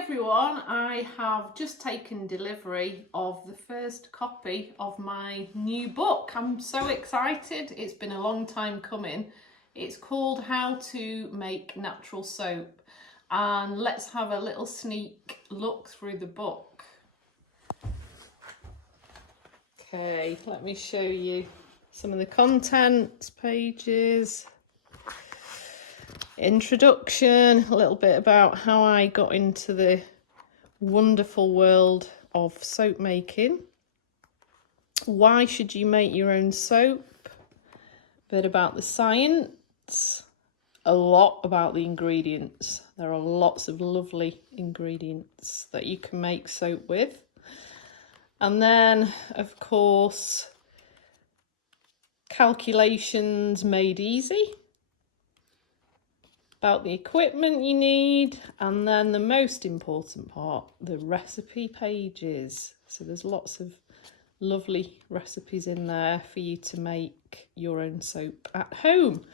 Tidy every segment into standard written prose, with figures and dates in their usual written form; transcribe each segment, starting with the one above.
everyone, I have just taken delivery of the first copy of my new book. I'm so excited, it's been a long time coming. It's called How to Make Natural Soap, and let's have a little sneak look through the book. Okay, let me show you some of the contents pages. Introduction, a little bit about how I got into the wonderful world of soap making. Why should you make your own soap? A bit about the science, a lot about the ingredients. There are lots of lovely ingredients that you can make soap with. And then, of course, calculations made easy. About the equipment you need, and then the most important part, the recipe pages. So there's lots of lovely recipes in there for you to make your own soap at home.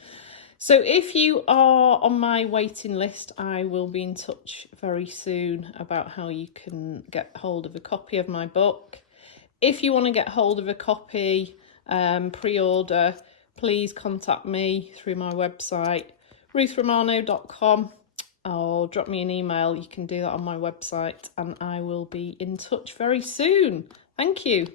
So if you are on my waiting list, I will be in touch very soon about how you can get hold of a copy of my book. If you want to get hold of a copy, pre-order, please contact me through my website, ruthromano.com, or drop me an email. You can do that on my website, and I will be in touch very soon. Thank you.